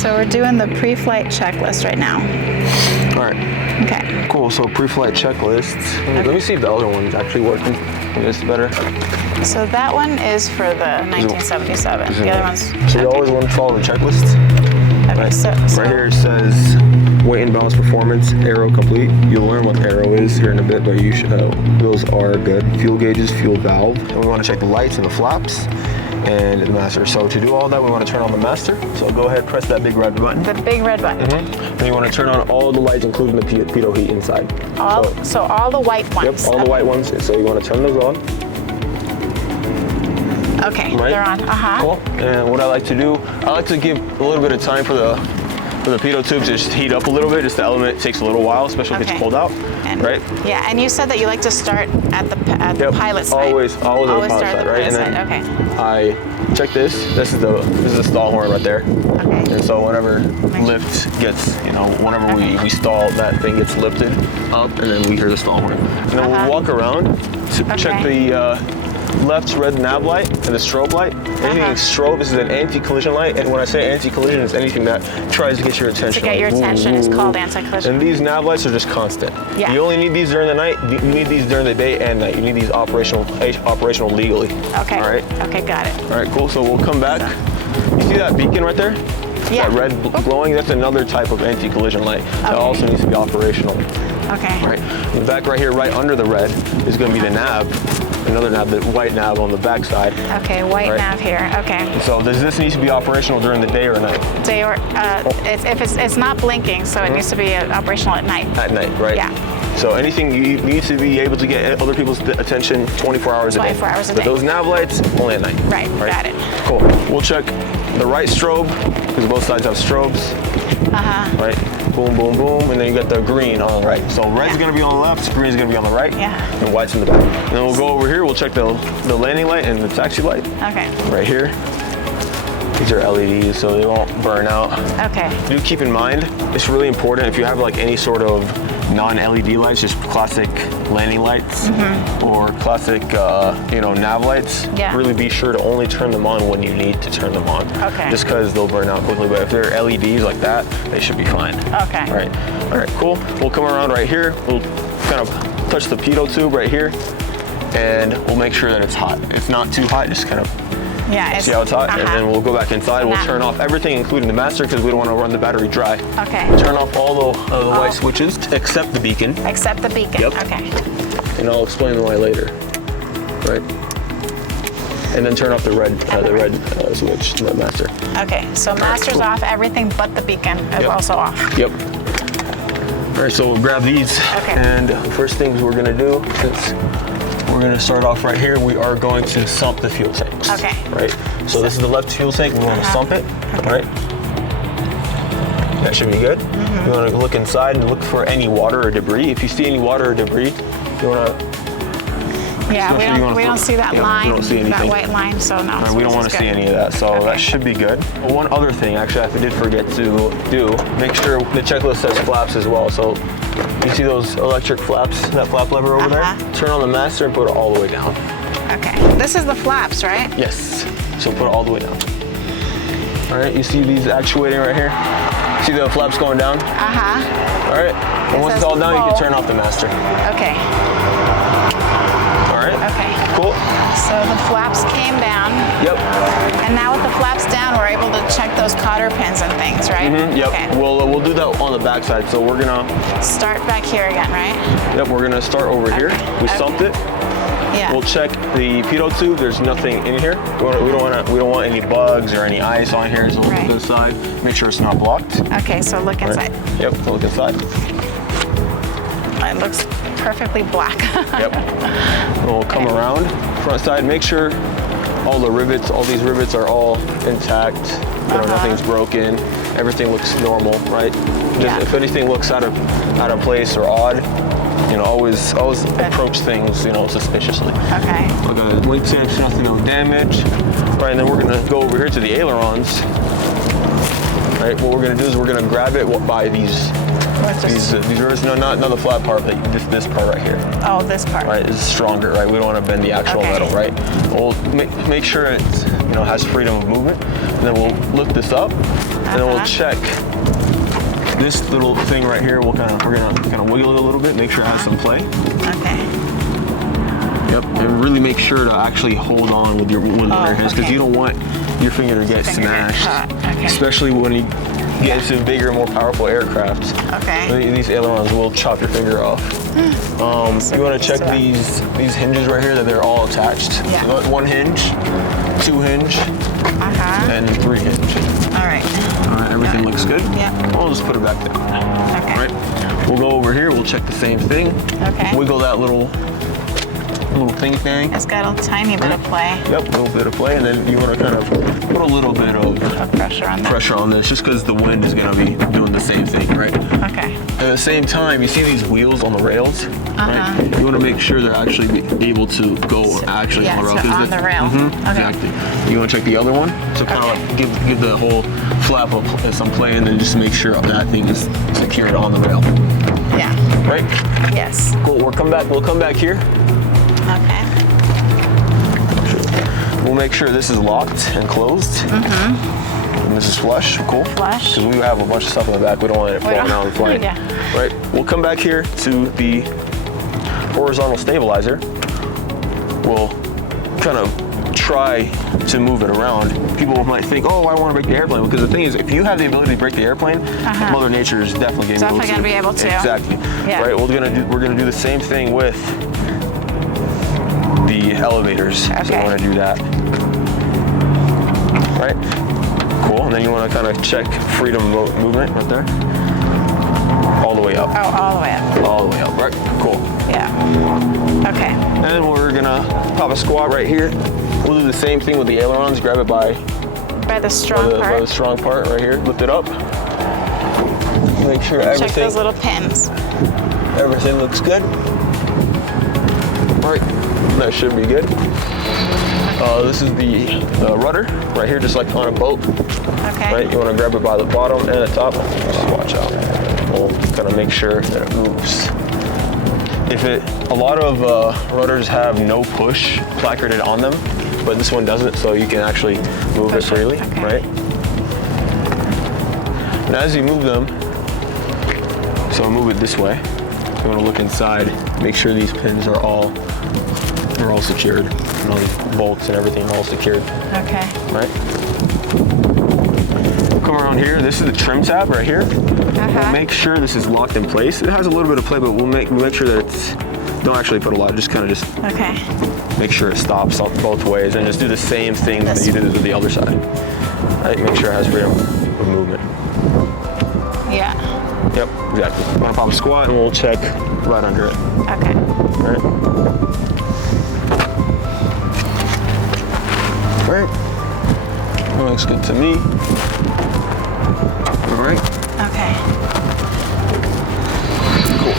So we're doing the pre-flight checklist right now. All right. Okay. Cool. So pre-flight checklist. Let me see if the other one's actually working. Maybe it's better. So that one is for the 1977. The other one's. So you always want to follow the checklist. Okay. Right. So Right here it says weight and balance performance, aero complete. You'll learn what aero is here in a bit, but you should those are good. Fuel gauges, fuel valve. And we want to check the lights and the flaps and the master. So to do all that, we want to turn on the master. So go ahead, press that big red button. The big red button. And you want to turn on all the lights, including the pitot heat inside. So all the white ones. Yep, all the white ones. So you want to turn those on. Okay, right? They're on. Cool. And what I like to do, I like to give a little bit of time for the pitot tubes to just heat up a little bit. Just the element takes a little while, especially if it's cold out. And, right? Yeah, and you said that you like to start at the pilot side. Always at the pilot side, right? And then I check this. This is the stall horn right there. Okay. And so whenever lift gets, whenever we stall, that thing gets lifted up, and then we hear the stall horn. And then we'll walk around to check the left red nav light and the strobe light. Anything strobe, this is an anti-collision light, and when I say anti-collision, it's anything that tries to get your attention. To get your attention is called anti-collision. And these nav lights are just constant. Yeah. You only need these during the night. You need these during the day and night. You need these operational legally. Okay. All right. Okay, got it. All right, cool. So we'll come back. You see that beacon right there? Yeah. That red glowing, that's another type of anti-collision light that also needs to be operational. Okay. Right. The back right here, right under the red, is going to be the nav. Another nav, the white nav on the back side. Okay, white nav here. Okay. So does this need to be operational during the day or night? Day or it's not blinking, so it needs to be operational at night. At night, right? Yeah. So anything you need to be able to get other people's attention 24 hours a day. 24 hours a but day. Those nav lights only at night. Right. Got it. Cool. We'll check the right strobe because both sides have strobes. Right. Boom, boom, boom, and then you got the green on the right. So red's gonna be on the left, green's gonna be on the right, and white's in the back. And then we'll go over here, we'll check the landing light and the taxi light. Okay. Right here. These are LEDs, so they won't burn out. Okay. Do keep in mind, it's really important if you have like any sort of non-LED lights, just classic landing lights or classic, nav lights. Yeah. Really be sure to only turn them on when you need to turn them on. Okay. Just because they'll burn out quickly, but if they're LEDs like that, they should be fine. Okay. All right, cool. We'll come around right here. We'll kind of touch the pitot tube right here, and we'll make sure that it's hot. If not too hot, just kind of see how it's hot, and then we'll go back inside. We'll turn off everything, including the master, because we don't want to run the battery dry. Okay. Turn off all the white switches, except the beacon. Except the beacon. Yep. Okay. And I'll explain why later. Right. And then turn off the red switch, the master. Okay. So master's off, everything but the beacon is also off. Yep. All right. So we'll grab these. Okay. And the first things we're gonna do, since we're going to start off right here. We are going to sump the fuel tanks. Okay. Right? So this is the left fuel tank. We want to sump it. Right? That should be good. You want to look inside and look for any water or debris. If you see any water or debris, you want to... Yeah, we don't see that line, we don't see anything. that white line, so no. Right, we don't want to see any of that, so that should be good. One other thing, actually, I did forget to do, make sure the checklist says flaps as well. So you see those electric flaps, that flap lever over there? Turn on the master and put it all the way down. Okay. This is the flaps, right? Yes. So put it all the way down. All right, you see these actuating right here? See the flaps going down? All right. And once it's all down, you can turn off the master. Okay. All right. Okay. Cool. So the flaps came down. Yep. And now with the flaps down, we're able to check those cotter pins and things, right? Yep. Okay. We'll do that on the back side. So we're gonna start back here again, right? Yep. We're gonna start over here. We sumped it. Yeah. We'll check the pitot tube. There's nothing in here. We don't want any bugs or any ice on here. So look to the side. Make sure it's not blocked. Okay. So look inside. Right. Yep. Look inside. It looks perfectly black. Yep. We'll come around front side. Make sure all these rivets are all intact. Nothing's broken. Everything looks normal, right? Just if anything looks out of place or odd, always approach things, suspiciously. Okay. Look at the wingtips, nothing, no damage. Right, and then we're gonna go over here to the ailerons. Right, what we're gonna do is we're gonna grab it by these Or just- these rivets. No, not the flat part, but this part right here. Oh, this part. Right, is stronger, right? We don't want to bend the actual Okay. metal, right? We'll make sure it, has freedom of movement, and then we'll lift this up, and then we'll check this little thing right here. We're gonna kind of wiggle it a little bit, make sure it has some play. Okay. Yep, and really make sure to actually hold on with your hands, because you don't want your finger to get smashed, Okay. especially when you get into bigger, more powerful aircraft. Okay. These ailerons will chop your finger off. You want to check these hinges right here, that they're all attached. Yeah. So 1 hinge, 2 hinge, and 3 hinge. All right. All right, everything looks good. Yeah. We'll just put it back down. Okay. All right. We'll go over here. We'll check the same thing. Okay. Wiggle that little thing. It's got a tiny bit of play. Yep, a little bit of play, and then you want to kind of put a little bit of Pressure on that. just because the wind is going to be doing the same thing, right? Okay. At the same time, you see these wheels on the rails, right? You want to make sure they're actually able to go actually on the rail. So on the rail. Okay. Exactly. You want to check the other one? So kind of like give the whole flap some play, and then just make sure that thing is secured on the rail. Yeah. Right? Yes. Cool. We'll come back here. Okay. We'll make sure this is locked and closed. And this is flush. Cool. Flush. Because we have a bunch of stuff in the back. We don't want it falling out and flying. Yeah. Right. We'll come back here to the horizontal stabilizer. We'll kind of try to move it around. People might think, oh, I want to break the airplane. Because the thing is, if you have the ability to break the airplane, Mother Nature is definitely going to be able to. Exactly. Yeah. Right. We're gonna do the same thing with the elevators. Okay. So we want to do that. Right. Cool. And then you want to kind of check freedom of movement right there. All the way up. Oh, all the way up. All the way up. Right. Cool. Yeah. Okay. And we're gonna pop a squat right here. We'll do the same thing with the ailerons. Grab it by the strong part. By the strong part right here. Lift it up. Make sure Check those little pins. everything looks good. Right. That should be good. This is the rudder right here, just like on a boat. Okay. Right. You want to grab it by the bottom and the top. Just watch out. We'll kind of make sure that it moves. A lot of rudders have no push placarded on them, but this one doesn't, so you can actually move it freely, right? And as you move them, so move it this way. You want to look inside, make sure these pins are all secured. And all these bolts and everything are all secured. Okay. Right? Come around here. This is the trim tab right here. We'll make sure this is locked in place. It has a little bit of play, but we'll make sure that it's, don't actually put a lot, just make sure it stops both ways, and just do the same thing that you did with the other side. Right? Make sure it has freedom of movement. Yeah. Yep, exactly. I'm gonna pop a squat and we'll check right under it. Okay. Right. Right. Looks good to me. All right. Okay. Cool.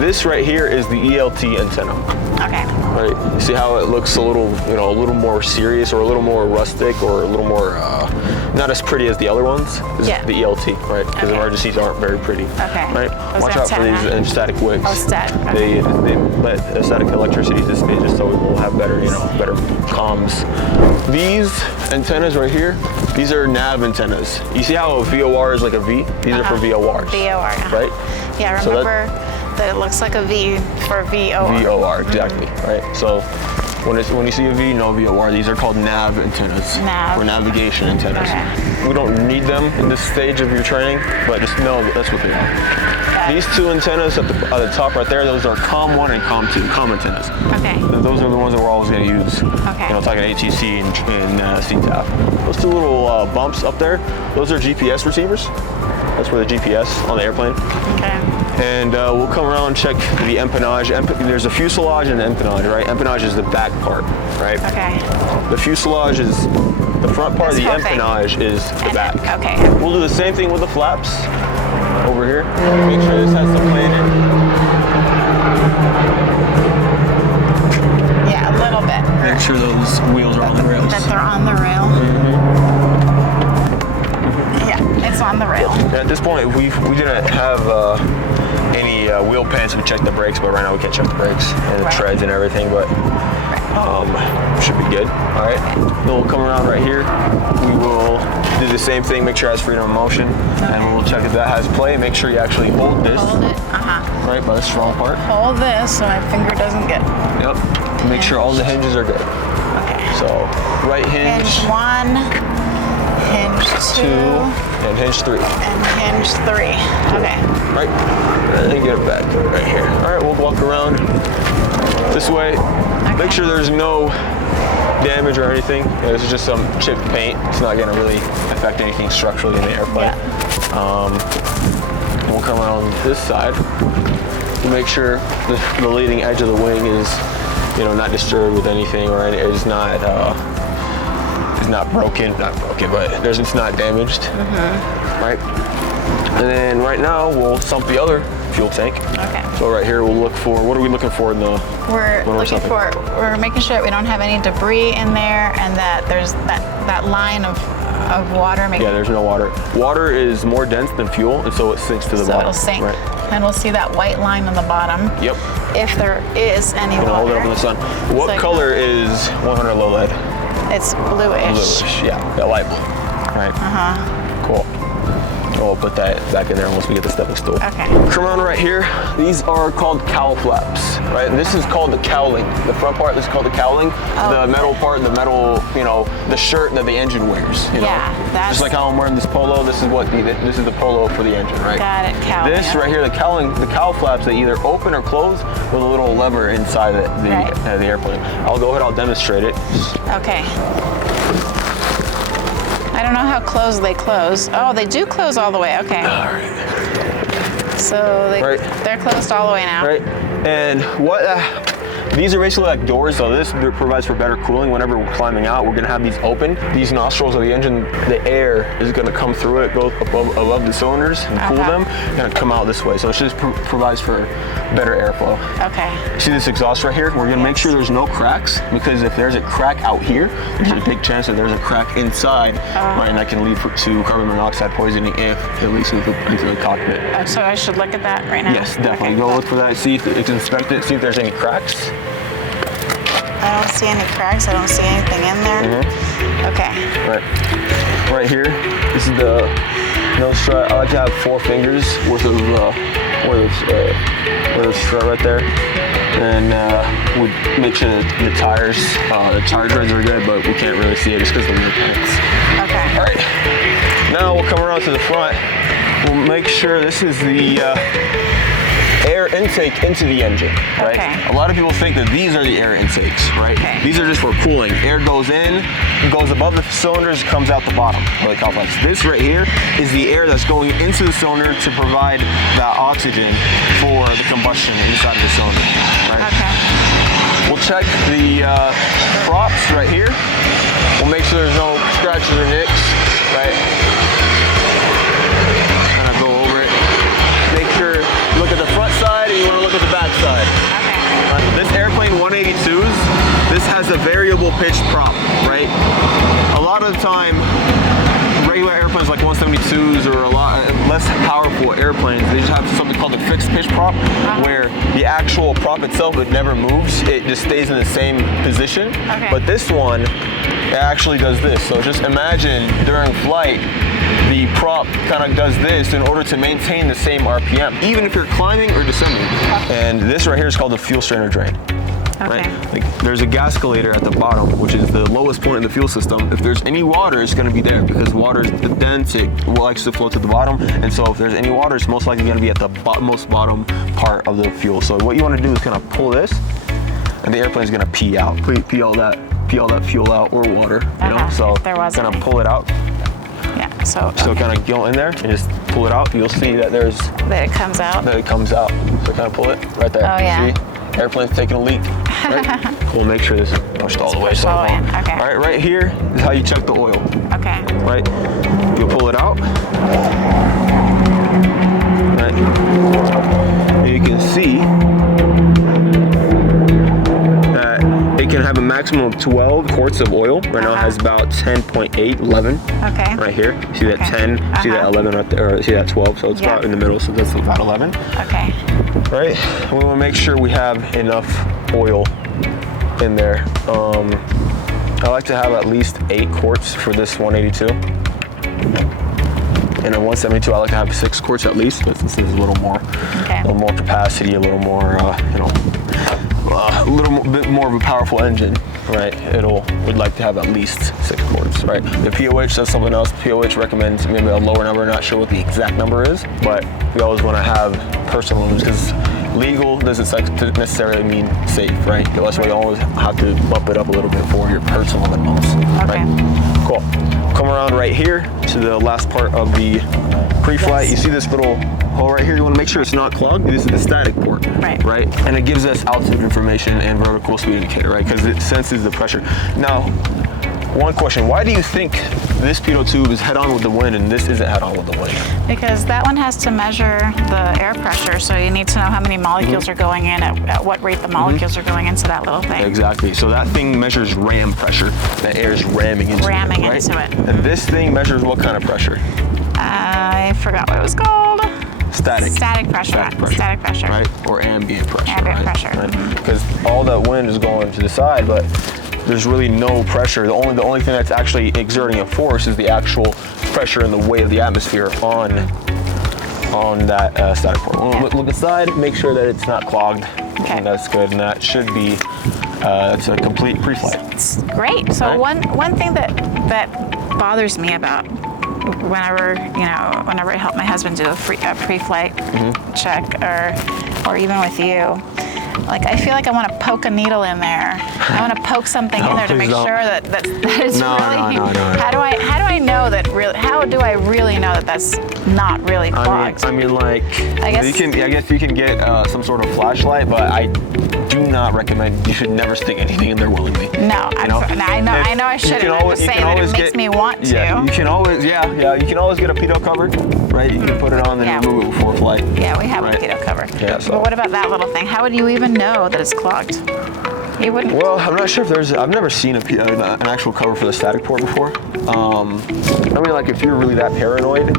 This right here is the ELT antenna. Okay. Right. You see how it looks a little more serious, or a little more rustic, or a little more not as pretty as the other ones. This is the ELT, right? Because emergencies aren't very pretty. Okay. Right. Watch out for these static wicks. Oh, static. They let static electricity dissipate just so we'll have better comms. These antennas right here, these are nav antennas. You see how a VOR is like a V? These are for VORs. VOR. Right? Yeah, remember that it looks like a V for VOR. VOR, exactly. Right. So when you see a V, no VOR. These are called nav antennas. Nav. Or navigation antennas. Okay. We don't need them in this stage of your training, but just know that's what they are. These two antennas at the top right there, those are COM1 and COM2, COM antennas. Okay. Those are the ones that we're always going to use. Okay. Talking ATC and CTAF. Those two little bumps up there, those are GPS receivers. That's for the GPS on the airplane. Okay. And we'll come around and check the empennage. There's a fuselage and an empennage, right? Empennage is the back part, right? Okay. The fuselage is the front part. The empennage is the back. Okay. We'll do the same thing with the flaps over here. Make sure this has some plane in. Yeah, a little bit. Make sure those wheels are on the rails. That they're on the rail. Yeah, it's on the rail. And at this point, we didn't have any wheel pants, we check the brakes, but right now we can't check the brakes and the treads and everything, but should be good. All right, then we'll come around right here. We will do the same thing, make sure it has freedom of motion, and we'll check if that has play. Make sure you actually hold this, right, by the strong part. Hold this so my finger doesn't get... Yep, make sure all the hinges are good. Okay. So, right hinge. Hinge 1, hinge 2, and hinge 3. And hinge 3. Okay. Right, and then get it back right here. All right, we'll walk around this way. Okay. Make sure there's no damage or anything. This is just some chipped paint. It's not going to really affect anything structurally in the airplane. We'll come around this side. We'll make sure the leading edge of the wing is, not disturbed with anything, or it's not broken. Not broken, but it's not damaged. Right. And then right now we'll sump the other fuel tank. Okay. So right here we'll look for, what are we looking for in the... We're making sure that we don't have any debris in there, and that there's that line of water. Yeah, there's no water. Water is more dense than fuel, and so it sinks to the bottom. So it'll sink. Right. And we'll see that white line on the bottom. Yep. If there is any water. Hold it up in the sun. What color is 100 low lead? It's bluish. Yeah, light blue. Right. Cool. We'll put that back in there once we get the stepping stool. Okay. Come around right here. These are called cowl flaps, right? And this is called the cowling. The front part, this is called the cowling. The metal part, the metal, the shirt that the engine wears. That's just like how I'm wearing this polo. This is this is the polo for the engine, right? Got it. Cowling. This right here, the cowl flaps, they either open or close with a little lever inside the airplane. I'll go ahead. I'll demonstrate it. Okay. I don't know how close they close. Oh, they do close all the way. Okay. All right. So they're closed all the way now. Right. And these are basically like doors, so this provides for better cooling. Whenever we're climbing out, we're going to have these open. These nostrils of the engine, the air is going to come through it, go above the cylinders and cool them, and come out this way. So it just provides for better airflow. Okay. See this exhaust right here? We're going to make sure there's no cracks, because if there's a crack out here, there's a big chance that there's a crack inside, right, and that can lead to carbon monoxide poisoning if it leaks into the cockpit. So I should look at that right now? Yes, definitely. Go look for that, see if inspect it, see if there's any cracks. I don't see any cracks. I don't see anything in there. Okay. Right here, this is the nose strut. I like to have 4 fingers worth of strut right there. And we make sure that the tire treads are good, but we can't really see it just because of the wheel pants. Okay. All right. Now we'll come around to the front. We'll make sure this is the air intake into the engine, right? Okay. A lot of people think that these are the air intakes, right? Okay. These are just for cooling. Air goes in, goes above the cylinders, comes out the bottom. Really complex. This right here is the air that's going into the cylinder to provide that oxygen for the combustion inside of the cylinder, right? Okay. We'll check the props right here. We'll make sure there's no scratches or nicks, right? Kind of go over it. Make sure you look at the front side and you want to look at the back side. Okay. This airplane 182s, this has a variable pitch prop, right? A lot of the time, regular airplanes like 172s or a lot less powerful airplanes, they just have something called a fixed pitch prop, where the actual prop itself, it never moves. It just stays in the same position. Okay. But this one, it actually does this. So just imagine during flight, the prop kind of does this in order to maintain the same RPM, even if you're climbing or descending. And this right here is called the fuel strainer drain. Okay. Right? Like, there's a gascolator at the bottom, which is the lowest point in the fuel system. If there's any water, it's going to be there, because water is dense, it likes to flow to the bottom. And so if there's any water, it's most likely going to be at the most bottom part of the fuel. So what you want to do is kind of pull this, and the airplane is going to pee out, pee all that fuel out, or water, you know? So kind of pull it out. Yeah. So kind of go in there and just pull it out. You'll see that it comes out. So kind of pull it right there. Oh yeah. See? Airplane's taking a leak. Right? We'll make sure this is pushed all the way. Pushed all the way in. Okay. All right, right here is how you check the oil. Okay. Right? You'll pull it out. Right. And you can see that it can have a maximum of 12 quarts of oil. Right now it has about 10.8, 11. Okay. Right here. See that 10? See that 11 right there? Or see that 12? So it's about in the middle. So that's about 11. Okay. Right. We want to make sure we have enough oil in there. I like to have at least 8 quarts for this 182. And in 172, I like to have 6 quarts at least, but this is a little more, a little more capacity, a little more, you know, a little bit more of a powerful engine, right? We'd like to have at least 6 quarts, right? The POH says something else. POH recommends maybe a lower number. Not sure what the exact number is, but we always want to have personal limits because legal doesn't necessarily mean safe, right? That's why you always have to bump it up a little bit for your personal limits, right? Cool. Come around right here to the last part of the pre-flight. You see this little hole right here? You want to make sure it's not clogged. This is the static port, right? And it gives us altitude information and vertical speed indicator, right? Because it senses the pressure. Now, one question, why do you think this pitot tube is head on with the wind and this isn't head on with the wind? Because that one has to measure the air pressure, so you need to know how many molecules are going in, at what rate the molecules are going into that little thing. Exactly, so that thing measures ram pressure. The air is ramming into it, right? And this thing measures what kind of pressure? I forgot what it was called. Static. Static pressure. Static pressure. Right, or ambient pressure. Ambient pressure. Because all that wind is going to the side, but there's really no pressure. The only thing that's actually exerting a force is the actual pressure and the weight of the atmosphere on that static port. We'll look inside, make sure that it's not clogged. Okay. And that's good, and that should be it's a complete pre-flight. It's great. So one thing that bothers me about whenever I help my husband do a pre-flight check or even with you. Like, I feel like I want to poke a needle in there. I want to poke something in there to make sure that it's really. How do I know that really? How do I really know that that's not really clogged? I mean, like, I guess you can get some sort of flashlight, but I do not recommend. You should never stick anything in there willingly. No, I know I shouldn't. I'm just saying that it makes me want to. Yeah, you can always, you can always get a pitot cover, right? You can put it on and remove it before flight. Yeah, we have a pitot cover. Yeah, so. But what about that little thing? How would you even know that it's clogged? You wouldn't. Well, I'm not sure if I've never seen an actual cover for the static port before. I mean, like, if you're really that paranoid.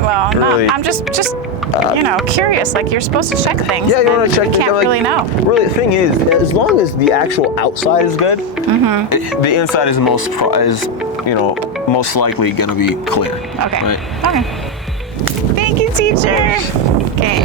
Well, really, I'm just curious. Like, you're supposed to check things. Yeah, you want to check. You can't really know. Really, the thing is, as long as the actual outside is good, the inside is most likely going to be clear. Okay. Right? Okay. Thank you, teacher. Okay.